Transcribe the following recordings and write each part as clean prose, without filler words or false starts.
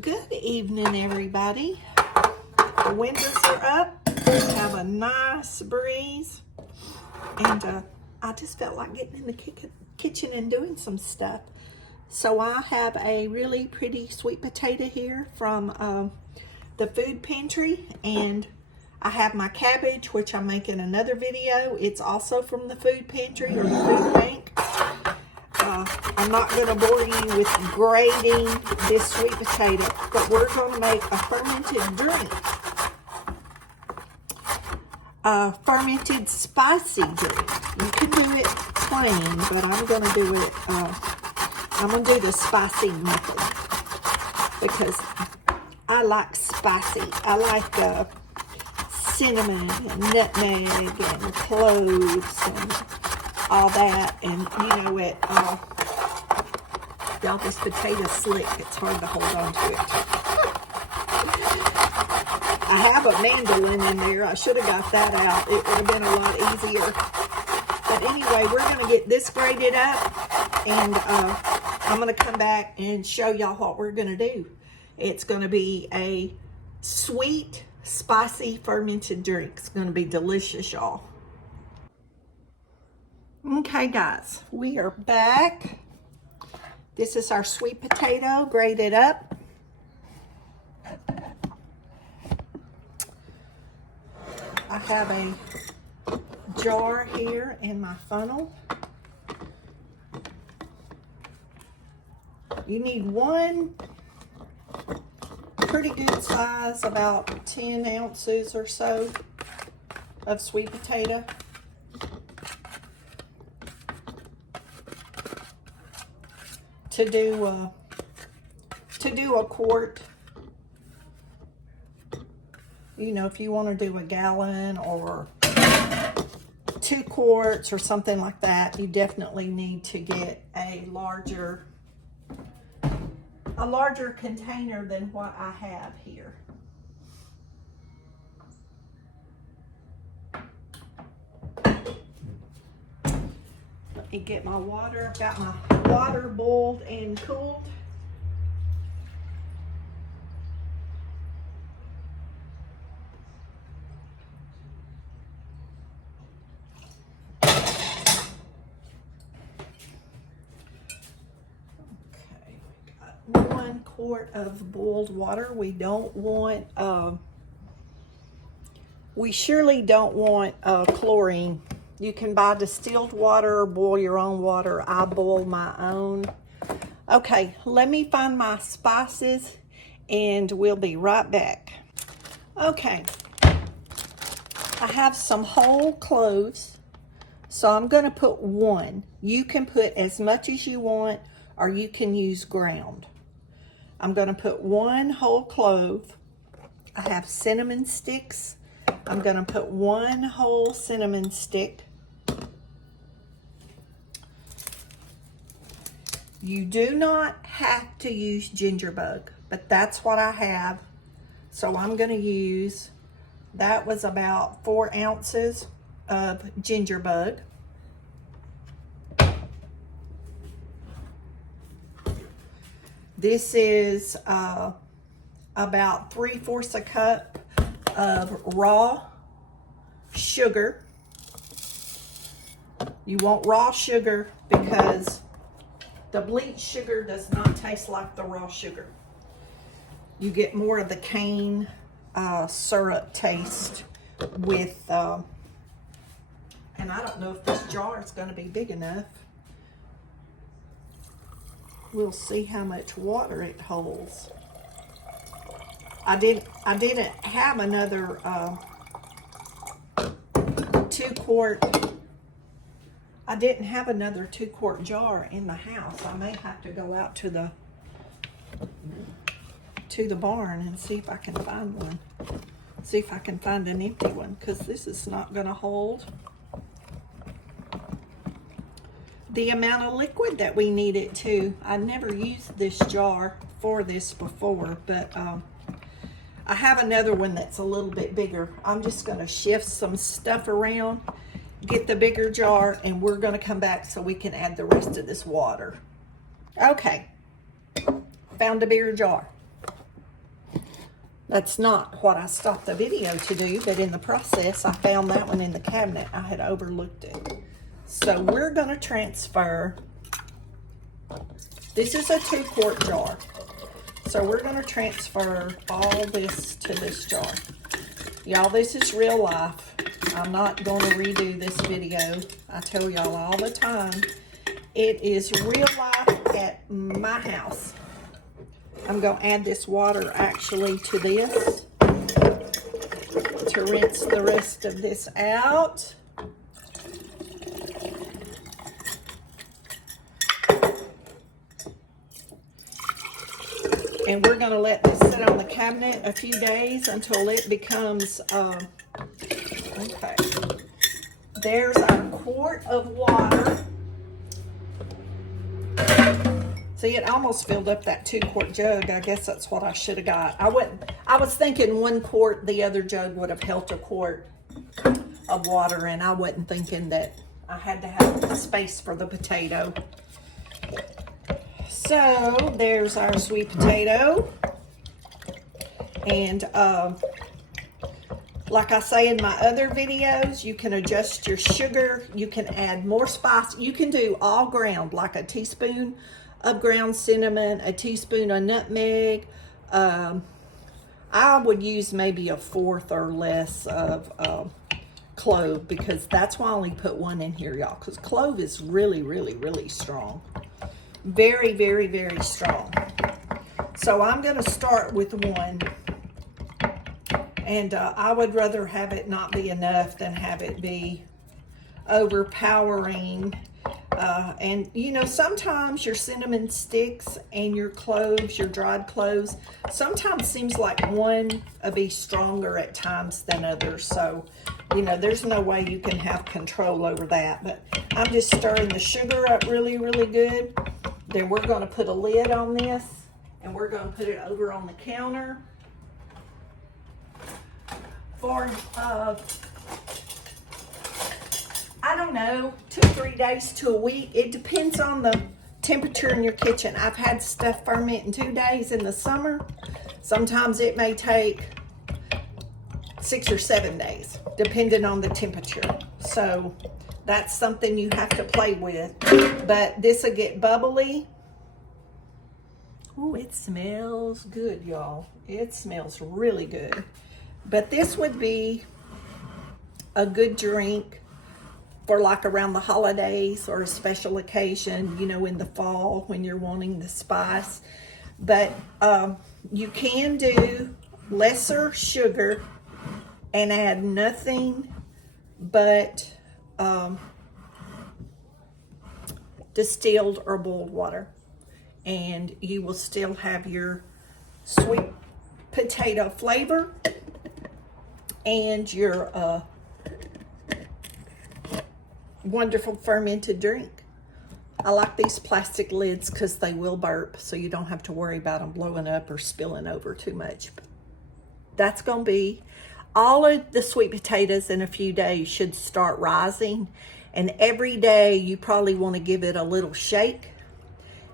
Good evening, everybody. The windows are up. We have a nice breeze. And I just felt like getting in the kitchen and doing some stuff. So I have a really pretty sweet potato here from the food pantry. And I have my cabbage, which I'm making another video. It's also from the food pantry or the food bank. I'm not going to bore you with grading this sweet potato, but we're going to make a fermented drink. A fermented spicy drink. You can do it plain, but I'm going to do it, I'm going to do the spicy method because I like spicy. I like cinnamon and nutmeg and cloves and all that, and you know it. Y'all, this potato's slick. It's hard to hold on to it. I have a mandolin in there. I should have got that out. It would have been a lot easier. But anyway, we're going to get this grated up, and I'm going to come back and show y'all what we're going to do. It's going to be a sweet, spicy, fermented drink. It's going to be delicious, y'all. Okay, guys, we are back. This is our sweet potato grated up. I have a jar here in my funnel. You need one pretty good size, about 10 ounces or so of sweet potato. To do a quart. You know, if you want to do a gallon or 2 quarts or something like that, you definitely need to get a larger container than what I have here. Let me get my water. I've got my water boiled and cooled. Okay, we got 1 quart of boiled water. We don't want, we surely don't want chlorine. You can buy distilled water or boil your own water. I boil my own. Okay, let me find my spices and we'll be right back. Okay, I have some whole cloves, so I'm going to put 1. You can put as much as you want, or you can use ground. I'm going to put 1 whole clove. I have cinnamon sticks. I'm going to put 1 whole cinnamon stick. You do not have to use gingerbug, but that's what I have. So I'm going to use, that was about 4 ounces of gingerbug. This is about 3/4 a cup of raw sugar. You want raw sugar because the bleached sugar does not taste like the raw sugar. You get more of the cane syrup taste with, and I don't know if this jar is going to be big enough. We'll see how much water it holds. I didn't have another 2 quart. I didn't have another 2 quart jar in the house. I may have to go out to the barn and see if I can find one. See if I can find an empty one, because this is not going to hold the amount of liquid that we need it to. I never used this jar for this before, but I have another one that's a little bit bigger. I'm just going to shift some stuff around, get the bigger jar, and we're going to come back so we can add the rest of this water. Okay, found a bigger jar. That's not what I stopped the video to do, but in the process, I found that one in the cabinet. I had overlooked it. So we're gonna transfer, this is a 2-quart jar. So we're gonna transfer all this to this jar. Y'all, this is real life. I'm not gonna redo this video. I tell y'all all the time, it is real life at my house. I'm gonna add this water actually to this to rinse the rest of this out. And we're gonna let this sit on the cabinet a few days until it becomes, okay. There's our quart of water. See, it almost filled up that 2-quart jug. I guess that's what I should have got. I was thinking 1 quart, the other jug would have held a quart of water, and I wasn't thinking that I had to have the space for the potato. So there's our sweet potato. And like I say in my other videos, you can adjust your sugar. You can add more spice. You can do all ground, like a teaspoon of ground cinnamon, a teaspoon of nutmeg. I would use maybe a 1/4 or less of clove, because that's why I only put 1 in here, y'all, because clove is really, really, really strong. Very, very, very strong. So I'm going to start with 1. And I would rather have it not be enough than have it be overpowering. And you know, sometimes your cinnamon sticks and your cloves, your dried cloves, sometimes seems like one will be stronger at times than others. So, you know, there's no way you can have control over that. But I'm just stirring the sugar up really, really good. Then we're going to put a lid on this, and we're going to put it over on the counter for I don't know, 2 or 3 days to a week. It depends on the temperature in your kitchen. I've had stuff ferment in 2 days in the summer. Sometimes it may take 6 or 7 days, depending on the temperature. So that's something you have to play with. But this will get bubbly. Oh, it smells good, y'all. It smells really good. But this would be a good drink for like around the holidays or a special occasion, you know, in the fall when you're wanting the spice. But you can do lesser sugar and add nothing but distilled or boiled water, and you will still have your sweet potato flavor and your wonderful fermented drink. I like these plastic lids because they will burp, so you don't have to worry about them blowing up or spilling over too much. That's going to be all of the sweet potatoes. In a few days should start rising, and every day you probably want to give it a little shake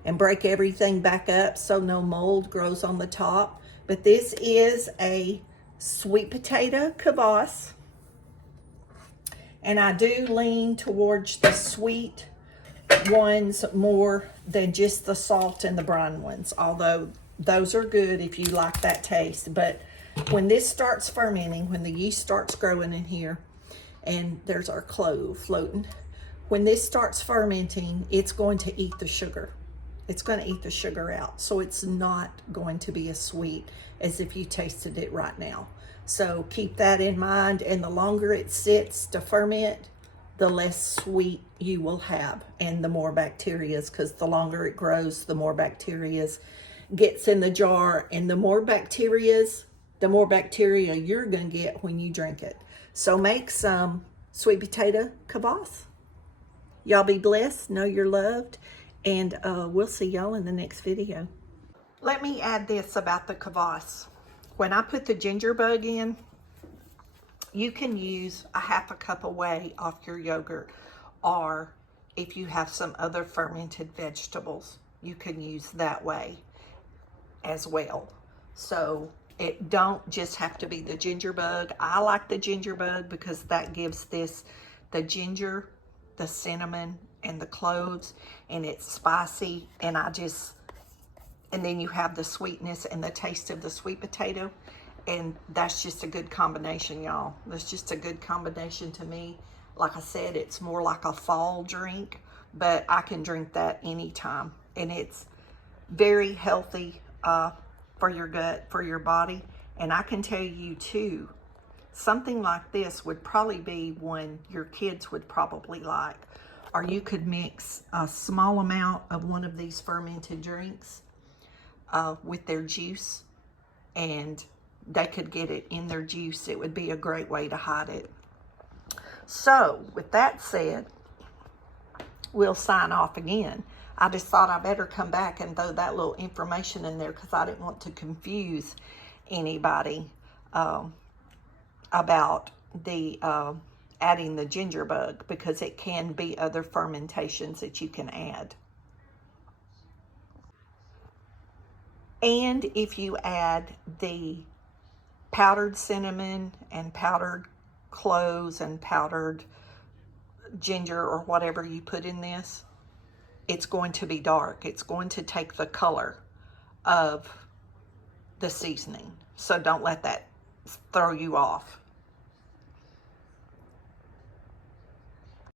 and break everything back up so no mold grows on the top. But this is a sweet potato kvass, and I do lean towards the sweet ones more than just the salt and the brine ones, although those are good if you like that taste. But when this starts fermenting, when the yeast starts growing in here, and there's our clove floating, when this starts fermenting, it's going to eat the sugar. It's going to eat the sugar out, so it's not going to be as sweet as if you tasted it right now. So keep that in mind, and the longer it sits to ferment, the less sweet you will have, and the more bacteria, because the longer it grows, the more bacteria gets in the jar, and the more bacteria you're going to get when you drink it. So make some sweet potato kvass. Y'all be blessed, know you're loved, and we'll see y'all in the next video. Let me add this about the kvass. When I put the ginger bug in, you can use a 1/2 cup of whey off your yogurt, or if you have some other fermented vegetables, you can use that whey as well. So, It don't just have to be the ginger bug. I like the ginger bug because that gives this the ginger, the cinnamon, and the cloves, and it's spicy, and and then you have the sweetness and the taste of the sweet potato, and that's just a good combination, y'all. That's just a good combination to me. Like I said, it's more like a fall drink, but I can drink that anytime, and it's very healthy for your gut, for your body. And I can tell you too, something like this would probably be one your kids would probably like. Or you could mix a small amount of one of these fermented drinks with their juice, and they could get it in their juice. It would be a great way to hide it. So with that said, we'll sign off again. I just thought I better come back and throw that little information in there because I didn't want to confuse anybody about the adding the ginger bug, because it can be other fermentations that you can add. And if you add the powdered cinnamon and powdered cloves and powdered ginger or whatever you put in this, it's going to be dark. It's going to take the color of the seasoning. So don't let that throw you off.